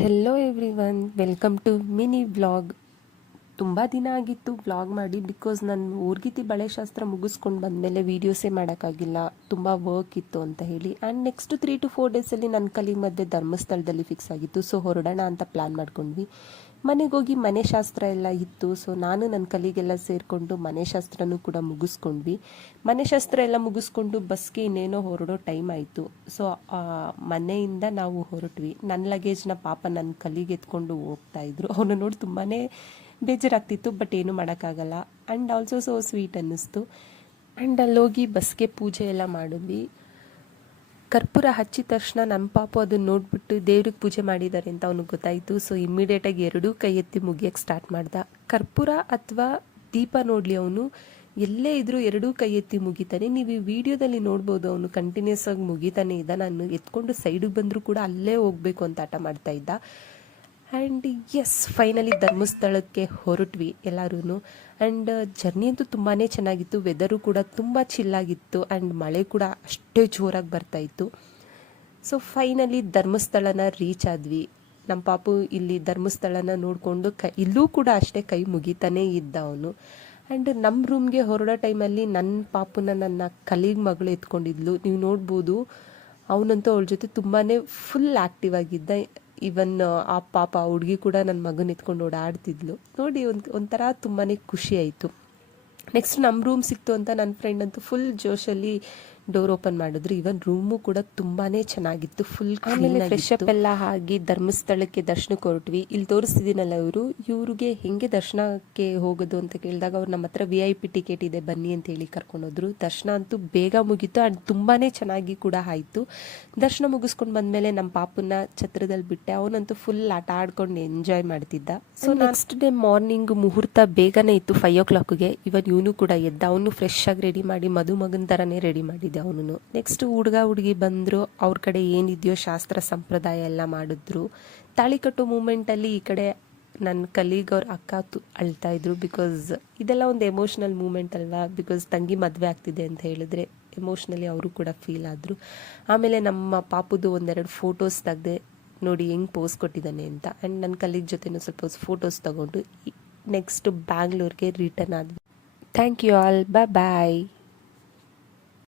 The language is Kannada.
Hello everyone welcome to mini vlog ತುಂಬ ದಿನ ಆಗಿತ್ತು ವ್ಲಾಗ್ ಮಾಡಿ ಬಿಕಾಸ್ ನಾನು ಊರ್ಗಿತಿ ಬಳೆಶಾಸ್ತ್ರ ಮುಗಿಸ್ಕೊಂಡು ಬಂದಮೇಲೆ ವೀಡಿಯೋಸೇ ಮಾಡೋಕ್ಕಾಗಿಲ್ಲ. ತುಂಬ ವರ್ಕ್ ಇತ್ತು ಅಂತ ಹೇಳಿ. And next three to four ಡೇಸಲ್ಲಿ ನನ್ನ ಕಲಿ ಮಧ್ಯೆ ಧರ್ಮಸ್ಥಳದಲ್ಲಿ ಫಿಕ್ಸ್ ಆಗಿತ್ತು. ಸೊ ಹೊರಡೋಣ ಅಂತ ಪ್ಲ್ಯಾನ್ ಮಾಡ್ಕೊಂಡ್ವಿ. ಮನೆಗೆ ಹೋಗಿ ಮನೆ ಶಾಸ್ತ್ರ ಎಲ್ಲ ಇತ್ತು. ಸೊ ನಾನು ನನ್ನ ಕಲಿಗೆಲ್ಲ ಸೇರಿಕೊಂಡು ಮನೆ ಶಾಸ್ತ್ರನೂ ಕೂಡ ಮುಗಿಸ್ಕೊಂಡ್ವಿ. ಮನೆ ಶಾಸ್ತ್ರ ಎಲ್ಲ ಮುಗಿಸ್ಕೊಂಡು ಬಸ್ಗೆ ಇನ್ನೇನೋ ಹೊರಡೋ ಟೈಮ್ ಆಯಿತು. ಸೊ ಮನೆಯಿಂದ ನಾವು ಹೊರಟ್ವಿ. ನನ್ನ ಲಗೇಜ್ನ ಪಾಪ ನನ್ನ ಕಲಿಗೆ ಎತ್ಕೊಂಡು ಹೋಗ್ತಾ ಇದ್ರು. ಅವನು ನೋಡಿ ತುಂಬಾ ಬೇಜಾರಾಗ್ತಿತ್ತು ಬಟ್ ಏನು ಮಾಡೋಕ್ಕಾಗಲ್ಲ. ಆ್ಯಂಡ್ ಆಲ್ಸೋ ಸೋ ಸ್ವೀಟ್ ಅನ್ನಿಸ್ತು. ಆ್ಯಂಡ್ ಅಲ್ಲೋಗಿ ಬಸ್ಗೆ ಪೂಜೆ ಎಲ್ಲ ಮಾಡಿದ್ವಿ. ಕರ್ಪೂರ ಹಚ್ಚಿದ ತಕ್ಷಣ ನಮ್ಮ ಪಾಪು ಅದನ್ನ ನೋಡ್ಬಿಟ್ಟು ದೇವ್ರಿಗೆ ಪೂಜೆ ಮಾಡಿದ್ದಾರೆ ಅಂತ ಅವ್ನಿಗೆ ಗೊತ್ತಾಯಿತು. ಸೊ ಇಮ್ಮಿಡಿಯೇಟಾಗಿ ಎರಡೂ ಕೈ ಎತ್ತಿ ಮುಗಿಯೋಕ್ಕೆ ಸ್ಟಾರ್ಟ್ ಮಾಡ್ದ. ಕರ್ಪೂರ ಅಥವಾ ದೀಪ ನೋಡಲಿ ಅವನು. ಎಲ್ಲೇ ಇದ್ರೂ ಎರಡೂ ಕೈ ಎತ್ತಿ ಮುಗಿತಾನೆ. ನೀವು ಈ ವಿಡಿಯೋದಲ್ಲಿ ನೋಡ್ಬೋದು, ಅವನು ಕಂಟಿನ್ಯೂಸ್ ಆಗಿ ಮುಗಿತಾನೆ ಇದ್ದ ನಾನು ಎತ್ಕೊಂಡು ಸೈಡಿಗೆ ಬಂದರೂ ಕೂಡ ಅಲ್ಲೇ ಹೋಗಬೇಕು ಅಂತ ಆಟ ಮಾಡ್ತಾ ಇದ್ದ. ಆ್ಯಂಡ್ ಎಸ್ ಫೈನಲಿ ಧರ್ಮಸ್ಥಳಕ್ಕೆ ಹೊರಟ್ವಿ ಎಲ್ಲರೂ ಆ್ಯಂಡ್ ಜರ್ನಿ ಅಂತೂ ತುಂಬಾ ಚೆನ್ನಾಗಿತ್ತು. ವೆದರು ಕೂಡ ತುಂಬ ಚಿಲ್ಲಾಗಿತ್ತು ಆ್ಯಂಡ್ ಮಳೆ ಕೂಡ ಅಷ್ಟೇ ಜೋರಾಗಿ ಬರ್ತಾಯಿತ್ತು ಸೊ ಫೈನಲಿ ಧರ್ಮಸ್ಥಳನ ರೀಚ್ ಆದ್ವಿ. ನಮ್ಮ ಪಾಪು ಇಲ್ಲಿ ಧರ್ಮಸ್ಥಳನ ನೋಡಿಕೊಂಡು ಕ, ಇಲ್ಲೂ ಕೂಡ ಅಷ್ಟೇ ಕೈ ಮುಗಿತಾನೇ ಇದ್ದ ಅವನು. ಆ್ಯಂಡ್ ನಮ್ಮ ರೂಮ್ಗೆ ಹೊರಡೋ ಟೈಮಲ್ಲಿ ನನ್ನ ಪಾಪುನ ನನ್ನ ಕಲೀಗ್ ಮಗಳು ಎತ್ಕೊಂಡಿದ್ಲು. ನೀವು ನೋಡ್ಬೋದು, ಅವನಂತೂ ಅವಳ ಜೊತೆ ತುಂಬಾ ಫುಲ್ ಆ್ಯಕ್ಟಿವ್ ಆಗಿದ್ದ. ಇವನ್ ಆ ಪಾಪ, ಆ ಹುಡುಗಿ ಕೂಡ ನನ್ನ ಮಗನ ಎತ್ಕೊಂಡು ಓಡಾಡ್ತಿದ್ಲು. ನೋಡಿ, ಒಂದು, ಒಂಥರ ತುಂಬಾ ಖುಷಿ ಆಯಿತು. ನೆಕ್ಸ್ಟ್ ನಮ್ಮ ರೂಮ್ ಸಿಕ್ತು ಅಂತ ನನ್ನ ಫ್ರೆಂಡ್ ಅಂತೂ ಫುಲ್ ಜೋಶಲ್ಲಿ ಡೋರ್ ಓಪನ್ ಮಾಡಿದ್ರು. ಇವನ್ ರೂಮು ಕೂಡ ತುಂಬಾನೇ ಚೆನ್ನಾಗಿತ್ತು. ಫುಲ್ ಆಮೇಲೆ ಫ್ರೆಶ್ ಅಪ್ ಎಲ್ಲ ಆಗಿ ಧರ್ಮಸ್ಥಳಕ್ಕೆ ದರ್ಶನಕ್ಕೆ ಹೊರಟ್ವಿ. ಇಲ್ಲಿ ತೋರಿಸ್ತಿದ್ದೀನಲ್ಲ ಇವರು. ಇವ್ರಿಗೆ ಹೆಂಗೆ ದರ್ಶನಕ್ಕೆ ಹೋಗೋದು ಅಂತ ಕೇಳಿದಾಗ ಅವ್ರು ನಮ್ಮ ಹತ್ರ ವಿ ಐ ಪಿ ಟಿಕೆಟ್ ಇದೆ ಬನ್ನಿ ಅಂತ ಹೇಳಿ ಕರ್ಕೊಂಡೋದ್ರು ದರ್ಶನ ಅಂತೂ ಬೇಗ ಮುಗೀತು. ಅಂಡ್ ತುಂಬಾನೇ ಚೆನ್ನಾಗಿ ಕೂಡ ಆಯ್ತು. ದರ್ಶನ ಮುಗಿಸ್ಕೊಂಡು ಬಂದ್ಮೇಲೆ ನಮ್ಮ ಪಾಪನ ಛತ್ರದಲ್ಲಿ ಬಿಟ್ಟೆ. ಅವನಂತೂ ಫುಲ್ ಆಟ ಆಡ್ಕೊಂಡು ಎಂಜಾಯ್ ಮಾಡ್ತಿದ್ದ. ಸೊ ನೆಕ್ಸ್ಟ್ ಡೇ ಮಾರ್ನಿಂಗ್ ಮುಹೂರ್ತ ಬೇಗನೆ ಇತ್ತು ಫೈವ್ ಓ ಕ್ಲಾಕ್ಗೆ ಇವನ್ ಇವನು ಕೂಡ ಎದ್ದ. ಅವನು ಫ್ರೆಶ್ ಆಗಿ ರೆಡಿ ಮಾಡಿ ಮದುಮಗನ ಥರನೇ ರೆಡಿ ಅವನು ನೆಕ್ಸ್ಟ್ ಹುಡುಗ ಹುಡುಗಿ ಬಂದರು, ಅವ್ರ ಕಡೆ ಏನಿದೆಯೋ ಶಾಸ್ತ್ರ ಸಂಪ್ರದಾಯ ಎಲ್ಲ ಮಾಡಿದ್ರು. ತಾಳಿ ಕಟ್ಟೋ ಮೂಮೆಂಟಲ್ಲಿ ಈ ಕಡೆ ನನ್ನ ಕಲೀಗ್ ಅವ್ರ ಅಕ್ಕ ತು ಅಳ್ತಾ ಇದ್ರು ಬಿಕಾಸ್ ಇದೆಲ್ಲ ಒಂದು ಎಮೋಷ್ನಲ್ ಮೂಮೆಂಟ್ ಅಲ್ವಾ? ಬಿಕಾಸ್ ತಂಗಿ ಮದುವೆ ಆಗ್ತಿದೆ ಅಂತ ಹೇಳಿದ್ರೆ ಎಮೋಷ್ನಲಿ ಅವರು ಕೂಡ ಫೀಲ್ ಆದರು. ಆಮೇಲೆ ನಮ್ಮ ಪಾಪುದು ಒಂದೆರಡು ಫೋಟೋಸ್ ತೆಗ್ದೆ, ನೋಡಿ ಹೆಂಗೆ ಪೋಸ್ ಕೊಟ್ಟಿದ್ದಾನೆ ಅಂತ. ಆ್ಯಂಡ್ ನನ್ನ ಕಲೀಗ್ ಜೊತೆನೂ ಸ್ವಲ್ಪ ಫೋಟೋಸ್ ತಗೊಂಡು ನೆಕ್ಸ್ಟ್ ಬ್ಯಾಂಗ್ಳೂರ್ಗೆ ರಿಟರ್ನ್ ಆದ್ವಿ. Thank you all bye bye